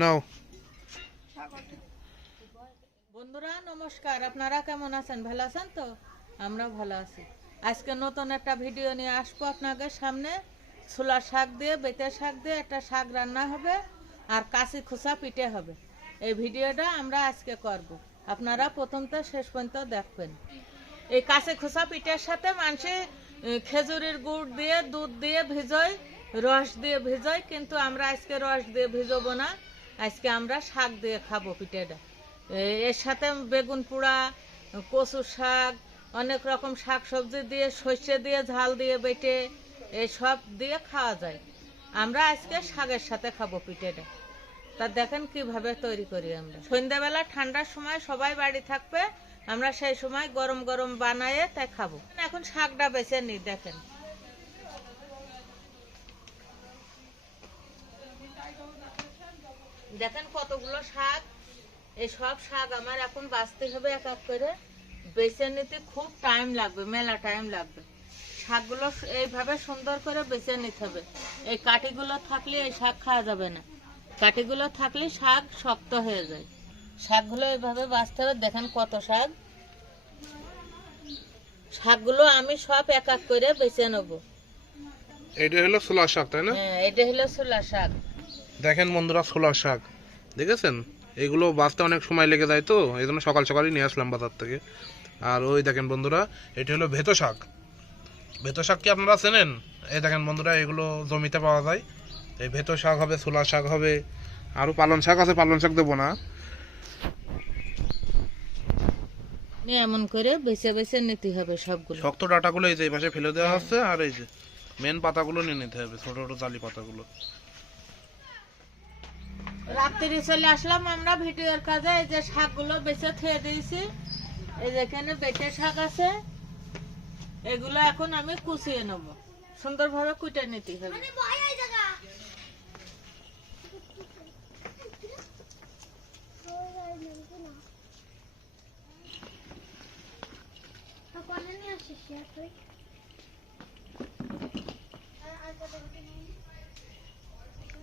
নাও। বন্ধুরা নমস্কার, আপনারা কেমন আছেন? ভালো আছেন তো? আমরা ভালো আছি। আজকে নতুন একটা ভিডিও নিয়ে আসবো আপনাদের সামনে। ছোলা শাক দিয়ে, বেতে শাক দিয়ে একটা শাক রান্না হবে আর কাশি খোসা পিঠে হবে। এই ভিডিওটা আমরা আজকে করব, আপনারা প্রথম থেকে শেষ পর্যন্ত দেখবেন। এই কাশি খোসা পিঠের সাথে মানুষে খেজুরের গুড় দিয়ে, দুধ দিয়ে ভিজোয়, রস দিয়ে ভিজোয়, কিন্তু আমরা আজকে রস দিয়ে ভিজবো না। আজকে আমরা শাক দিয়ে খাবো পিঠেটা। এর সাথে বেগুন পোড়া, কচু শাক, অনেক রকম শাক সবজি দিয়ে, সর্ষে দিয়ে, ঝাল দিয়ে বেটে সব দিয়ে খাওয়া যায়। আমরা আজকে শাকের সাথে খাবো পিঠেটা। তা দেখেন কিভাবে তৈরি করি আমরা। সন্ধ্যাবেলা ঠান্ডার সময় সবাই বাড়ি থাকবে, আমরা সেই সময় গরম গরম বানায়ে তাই খাবো। এখন শাকটা বেছে নিই। দেখেন দেখেন কতগুলো শাক। এই সব শাক আমার এখন বাছতে হবে এক এক করে। বেছে নিতে খুব টাইম লাগবে, মেলা টাইম লাগবে। শাকগুলো এইভাবে সুন্দর করে বেছে নিতে হবে। এই কাঠিগুলো থাকলে এই শাক খাওয়া যাবে না, কাঠিগুলো থাকলে শাক শক্ত হয়ে যায়। শাকগুলো এইভাবে বাছতে হবে। দেখেন কত শাক। শাকগুলো আমি সব এক এক করে বেছে নেব। এটা হলো ছোলা শাক, তাই না? হ্যাঁ, এটা হলো ছোলা শাক। দেখেন বন্ধুরা, ছোলা শাক দেখেছেন? এগুলো বাঁচতে অনেক সময় লেগে যায়, তো এই জন্য সকাল সকালই নিয়ে আসলাম বাজার থেকে। আর ওই দেখেন বন্ধুরা, এটা হলো ভেতো শাক। ভেতো শাক কি আপনারা চেনেন? এই দেখেন বন্ধুরা, এগুলো জমিতে পাওয়া যায়। এই ভেতো শাক হবে, ছোলা শাক হবে, আরও পালন শাক আছে। পালন শাক দেবো না। এমন করে বেছে বেছে নিতে হবে সবগুলো। শক্ত ডাটাগুলো এই যে এই পাশে ফেলে দেওয়া হচ্ছে, আর এই যে মেন পাতাগুলো নিয়ে নিতে হবে, ছোট ছোট জালি পাতাগুলো। রাত্রি চলে আসলাম আমরা ভিডিওর কাজে। এই যে শাকগুলো বেছে থুয়ে দিয়েছি। এই যে এখানে বেটে শাক আছে, এগুলো এখন আমি কুচিয়ে নেব। সুন্দরভাবে কুটে নিতে হবে।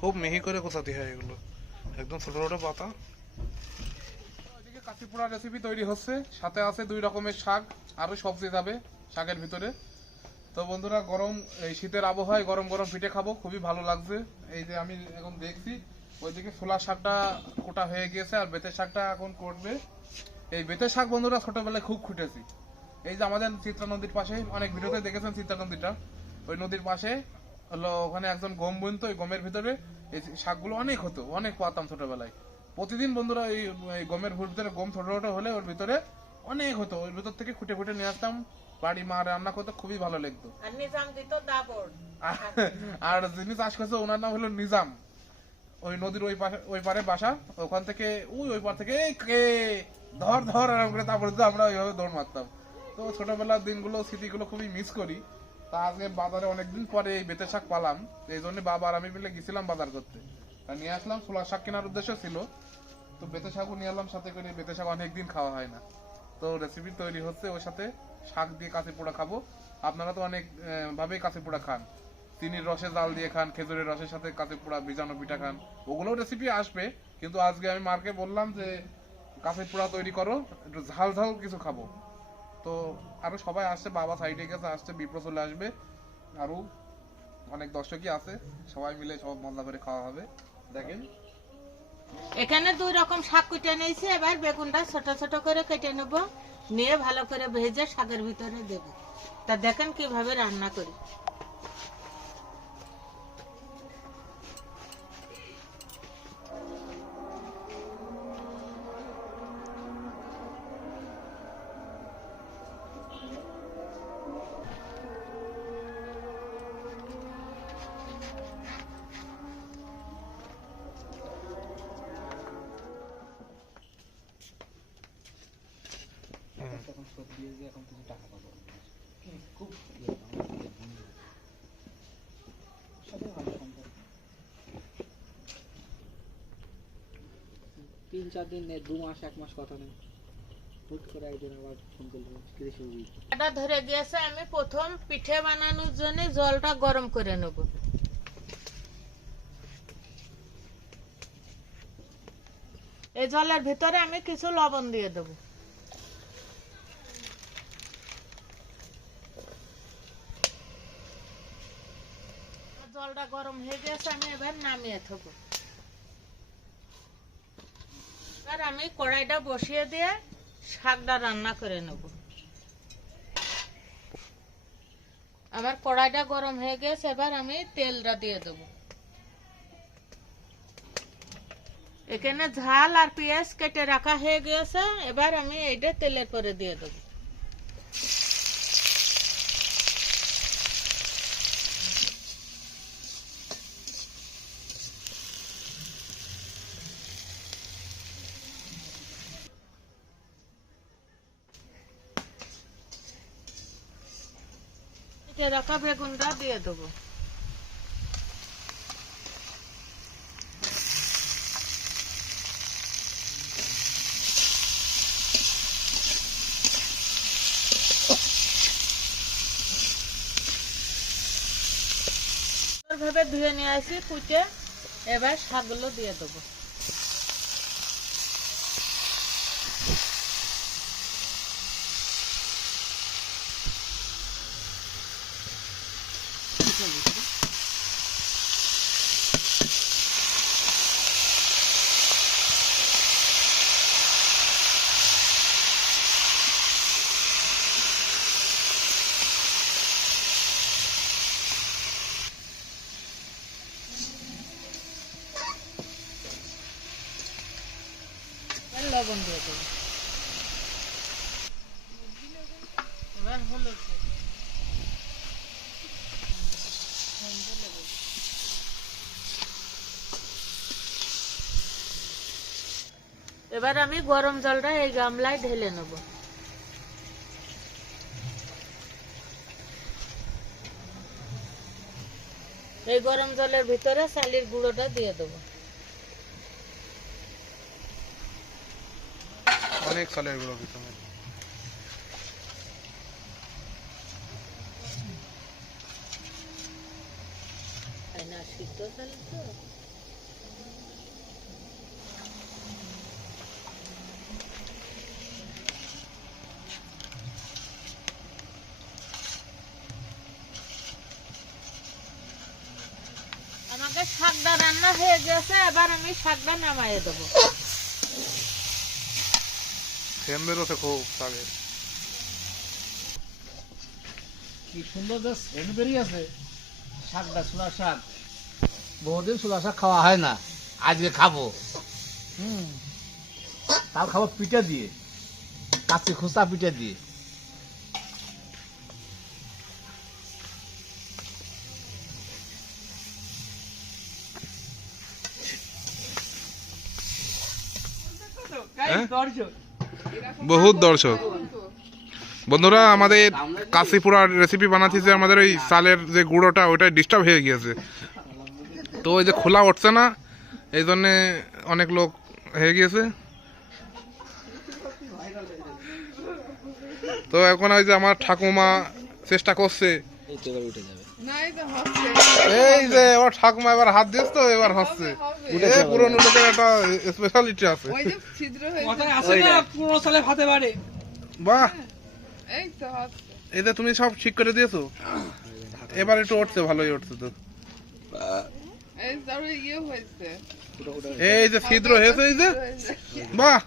খুব মিহি করে কোচাতে হয় এগুলো, একদম ছোট ছোট পাতা। এদিকে কাশি পোড়া রেসিপি তৈরি হচ্ছে, সাথে আছে 2 রকমের শাক, আরো সবজি যাবে শাকের ভিতরে। তো বন্ধুরা, গরম এই শীতের আবহাওয়ায় গরম গরম পিঠে খাবো, খুবই ভালো লাগছে। এই যে আমি এখন দেখছি ওইদিকে ছোলা শাকটা কোটা হয়ে গিয়েছে, আর বেতের শাকটা এখন করবে। এই বেতের শাক বন্ধুরা ছোটবেলায় খুব খুঁটেছি। এই যে আমাদের চিত্রা নদীর পাশে, অনেক ভিডিওতে দেখেছেন চিত্রা নদীটা, ওই নদীর পাশে হলো, ওখানে একজন গম বুনতো। ওই গমের ভিতরে এই শাকগুলো অনেক হতো, অনেক পাতাম ছোটবেলায়। প্রতিদিন বন্ধুরা এই গমের ভিতরে গম ছোট ছোট হলে ওর ভিতরে অনেক হতো, ওর ভিতর থেকে খুঁটে খুঁটে নিয়ে আসতাম। বাড়ি মা রান্না করতে খুবই ভালো লাগতো। আর যিনি চাষ করছে ওনার নাম হলো নিজাম। ওই নদীর ওই পারে বাসা। ওখান থেকে ওই পার থেকে কে ধর ধর আরাম করে, তারপরে আমরা ওইভাবে দৌড় মারতাম। তো ছোটবেলার দিনগুলো, স্মৃতিগুলো খুবই মিস করি। তা আজকে বাজারে অনেকদিন পরে এই বেতের শাক পালাম, এই জন্য বাবা আর আমি মিলে গেছিলাম বাজার করতে। তা নিয়ে আসলাম, ছোলা শাক কেনার উদ্দেশ্য ছিল। তো বেতে শাকও নিয়ে এলাম সাথে করে। বেতে শাক অনেকদিন খাওয়া হয় না, তো রেসিপি তৈরি হচ্ছে। ওর সাথে শাক দিয়ে কাঁচি পোড়া খাবো। আপনারা তো অনেক ভাবেই কাঁচি পোড়া খান, চিনির রসে জাল দিয়ে খান, খেজুরের রসের সাথে কাঁচি পোড়া, ভিজানো পিঠা খান। ওগুলোও রেসিপি আসবে, কিন্তু আজকে আমি মার্কে বললাম যে কাঁচি পোড়া তৈরি করো, একটু ঝাল ঝাল কিছু খাবো। তো আরো সবাই আসছে, বাবা সাইডে গেছে, আসছে, বিপ্র চলে আসবে, আরো অনেক দর্শকই আছে। সবাই মিলে সব মজা করে খাওয়া হবে। দেখেন এখানে 2 রকম শাক কুটে নিয়েছি। এবার বেগুনটা ছোট ছোট করে কেটে নেব, নিয়ে ভালো করে ভেজে শাকের ভিতরে দেব। তা দেখেন কিভাবে রান্না করি। তখন শোধ দিয়ে যে এখন কিছু টাকা পাবো, খুব সাথে ভালো সম্পর্ক। 3-4 দিন নেই, 2 মাস 1 মাস কথা নেই। হুট করে একদিন আবার ফোন করলো কিরে শুনবি এটা ধরে গিয়েছে, আমি প্রথম পিঠে বানানোর জন্য জলটা গরম করে নেব। এই জলের ভিতরে আমি কিছু লবণ দিয়ে দেবো। জলটা গরম হয়ে গেছে, আমি এবার নামিয়ে থাকবো। এবার আমি কড়াইটা বসিয়ে দিয়ে শাকটা রান্না করে নেব। আমার কড়াইটা গরম হয়ে গেছে, এবার আমি তেলটা দিয়ে দেবো। এখানে ঝাল আর পেঁয়াজ কেটে রাখা হয়ে গেছে, এবার আমি এইটা তেলের পরে দিয়ে দেবো। কেটে রাখা বেগুনটা দিয়ে দেবো। ভাবে ধুয়ে নিয়ে আসি কুচে, এবার শাকগুলো দিয়ে দেবো। লবণ দিয়ে দেবো। এবার হলুদ দেবো। এবার আমি গরম জলটা এই গামলায় ঢেলে নেব। এই গরম জলের ভিতরে চালের গুঁড়োটা দিয়ে দেবো। অনেক সালের গুলো পিছনে। সিদ্ধ চাল তো আমাদের শাকটা রান্না হয়ে গেছে, এবার আমি শাকটা নামাইয়ে দেবো। সেম বেরোতে খুব শাকের। কি সুন্দর যে সেন্ট বেরিয়েছে শাকটা, ছোলা শাক। বহুদিন ছোলা শাক খাওয়া হয় না, আজকে খাবো। তাও খাবো পিঠে দিয়ে, কাঁচি খুস্তা পিঠে দিয়ে। বহুত দর্শক বন্ধুরা, আমাদের কাশিপুরার রেসিপি বানাচ্ছি, আমাদের ওই চালের যে গুঁড়োটা ওইটা ডিস্টার্ব হয়ে গিয়েছে, তো ওই যে খোলা উঠছে না, এই জন্যে অনেক লোক হয়ে গিয়েছে। তো এখন ওই যে আমার ঠাকুমা চেষ্টা করছে, এই যে আমার ঠাকুমা এবার হাত দিয়েছে, তো এবার হচ্ছে। পুরনো লোকের একটা স্পেশালিটি আছে। বাহ, এটা তুমি সব ঠিক করে দিয়েছো, এবার একটু উঠছে, ভালোই উঠছে তো। এই যে ছিদ্র হয়েছে, এই যে বাহ,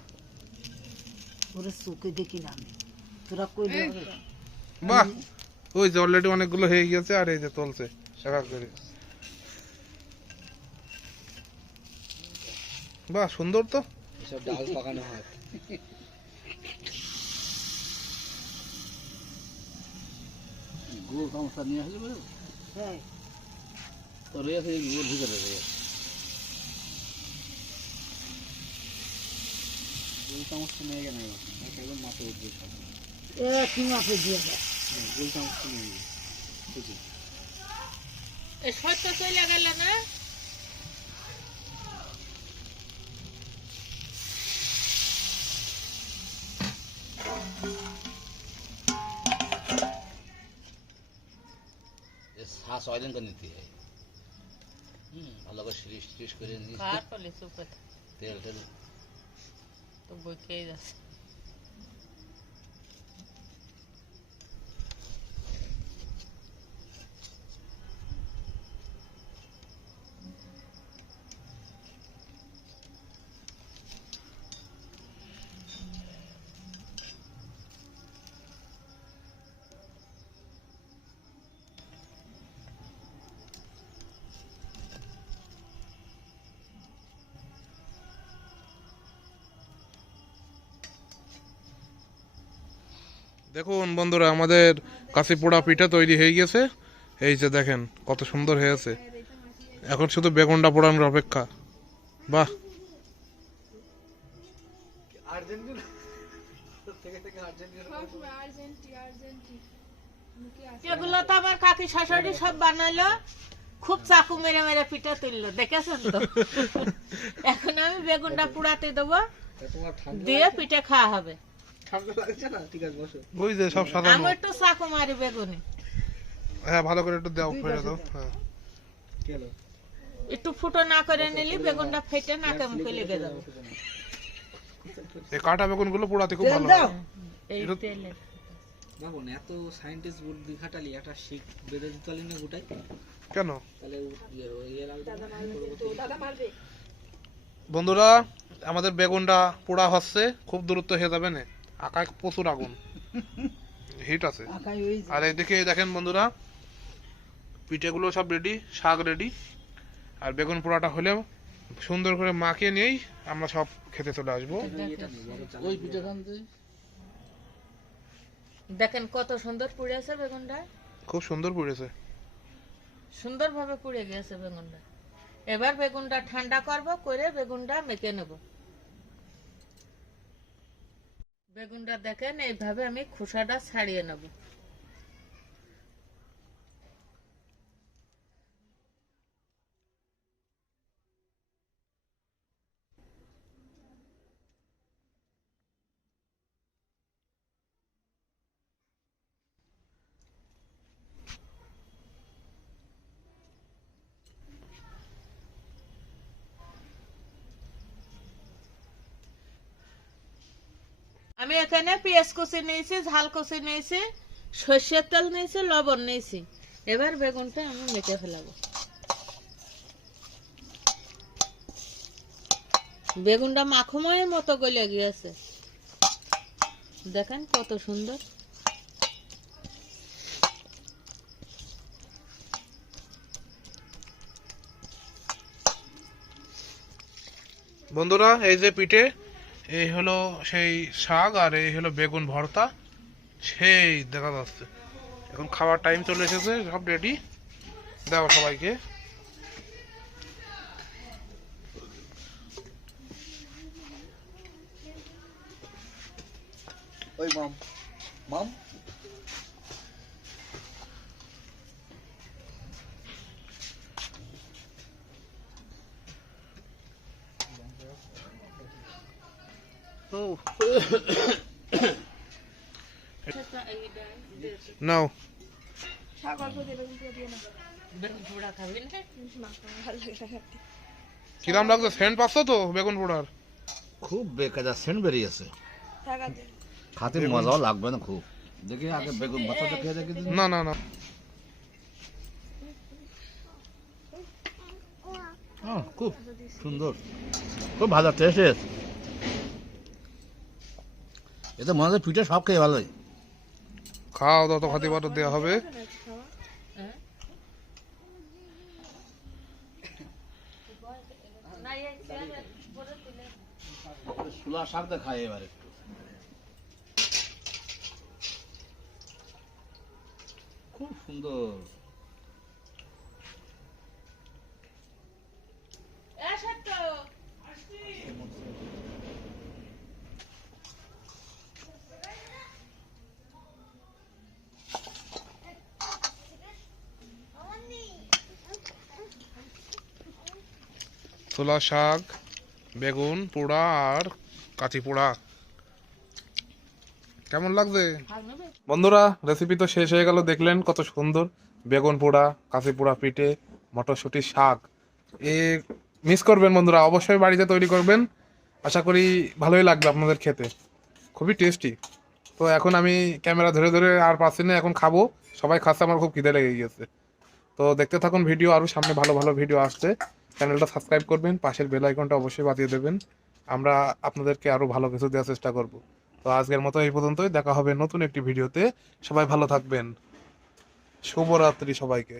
বাহ, ওই যে অলরেডি অনেকগুলো হয়ে গিয়েছে, আর এই যে চলছে শাখা করে। বাহ, সুন্দর তো। এসব ডাল পাকানো হয়। গুড় সমস্যা নিয়ে আসলে বলো? হ্যাঁ, তো রয়েছে গুড় ভিতরে রয়েছে। গুড় সমস্যা নিয়ে গেলে একদম মাথায় উঠবে। কি মাথায় দিয়ে দেয়? গুড় সমস্যা নিয়ে গেলে বুঝি সত্য চলে গেল না। সয়দিন করে নিতে হয়। ভালো করে সিরিশ টিরিশ করে নিয়ে কার ফলে চুপে তেল টেল তো বই খেয়ে যাচ্ছে। দেখুন বন্ধুরা, আমাদের কাশি পোড়া পিঠা তৈরি হয়ে গেছে। এই যে দেখেন কত সুন্দর হয়েছে। এখন শুধু বেগুনটা পোড়ানোর অপেক্ষা। বাহ, এগুলো তো আমার কাকি শাশুড়ি সব বানাইলো, খুব চাকু মেরে মেরে পিঠা তুললো, দেখেছেন তো। এখন আমি বেগুনটা পুড়াতে দেবো, দিয়ে পিঠে খাওয়া হবে। ওই যে সব সাদা। আমি একটু চাকু মারি বেগুনে, হ্যাঁ ভালো করে একটু দাও, ফেলে দাও। হ্যাঁ একটু ফুটো না করে নিলি বেগুনটা ফেটে নাকে মুখে লেগে যাবে। এই কাটা বেগুন গুলো পোড়াতে খুব ভালো হয়। এই তেলে বাবন এত সায়েন্টিস্ট বুদ্ধি খাটালি একটা শিখ বেঁধে দিতে পারলি না গোটাই, কেন তাহলে বন্ধুরা, আমাদের বেগুনটা পোড়া হচ্ছে, খুব দূরত্ব হয়ে যাবে না, আকাশ প্রচুর আগুন, হিট আছে। আর এইদিকে দেখেন বন্ধুরা, পিঠেগুলো সব রেডি, শাক রেডি, আর বেগুন পোড়াটা হলেও সুন্দর করে মাখিয়ে নিয়েই আমরা সব খেতে চলে আসবো। ওই পিঠে খানতে দেখেন কত সুন্দর পুড়েছে বেগুনটা, খুব সুন্দর পুড়েছে। সুন্দরভাবে পুড়ে গেছে বেগুনটা। এবার বেগুনটা ঠান্ডা করব, করে বেগুনটা মেখে নেব। বেগুনটা দেখেন এইভাবে আমি খোসাটা ছাড়িয়ে নেব। আমি এখানে পেঁয়াজ কুচি নিয়েছি, ঝাল কুচি নিয়েছি, সর্ষের তেল নিয়েছি, লবণ নিয়েছি। এবার বেগুনটা আমি মেখে ফেলাবো। বেগুনটা মাখময়ের মতো গলে গিয়েছে, দেখেন কত সুন্দর। বন্ধুরা, এই যে পিঠে, এই হলো সেই শাক, আর এই হলো বেগুন ভর্তা, সেই দেখা যাচ্ছে। এখন খাওয়ার টাইম চলে এসেছে, সব রেডি, দাও সবাইকে। ওই মাম মাম নাও, বেগুন পোড়া খাবি না? কিরাম লাগছে? সেন্ট পাচ্ছ তো বেগুন পোড়ার? খুব বেকার সেন্ট বেরিয়েছে, খাতে মজাও লাগবে না খুব। দেখি আগে বেগুন ভাতটা খেয়ে দেখি। না না না, খুব সুন্দর, খুব ভালো টেস্ট। এতে মনে হচ্ছে পিঠে সব খেয়ে ভালোই। খাও, তত খাতে পারো দেওয়া হবে। শুলা শাকটা খাই এবার একটু। খুব সুন্দর। ছোলা শাক, বেগুন পোড়া আর কাঁচি পোড়া, কেমন লাগছে বন্ধুরা? রেসিপি তো শেষ হয়ে গেল, দেখলেন কত সুন্দর বেগুন পোড়া, কাঁচি পোড়া পিঠে, মটরশুঁটির শাক, এ মিস করবেন বন্ধুরা, অবশ্যই বাড়িতে তৈরি করবেন। আশা করি ভালোই লাগবে আপনাদের খেতে, খুবই টেস্টি। তো এখন আমি ক্যামেরা ধরে ধরে আর পাচ্ছি না, এখন খাবো। সবাই খাচ্ছে, আমার খুব খিদে লেগে গিয়েছে। তো দেখতে থাকুন ভিডিও, আরও সামনে ভালো ভালো ভিডিও আসছে। চ্যানেলটা সাবস্ক্রাইব করবেন, পাশের বেল আইকনটা অবশ্যই বাজিয়ে দেবেন। আমরা আপনাদেরকে আরও ভালো কিছু দেওয়ার চেষ্টা করব। তো আজকের মতো এই পর্যন্তই, দেখা হবে নতুন একটি ভিডিওতে। সবাই ভালো থাকবেন, শুভরাত্রি সবাইকে।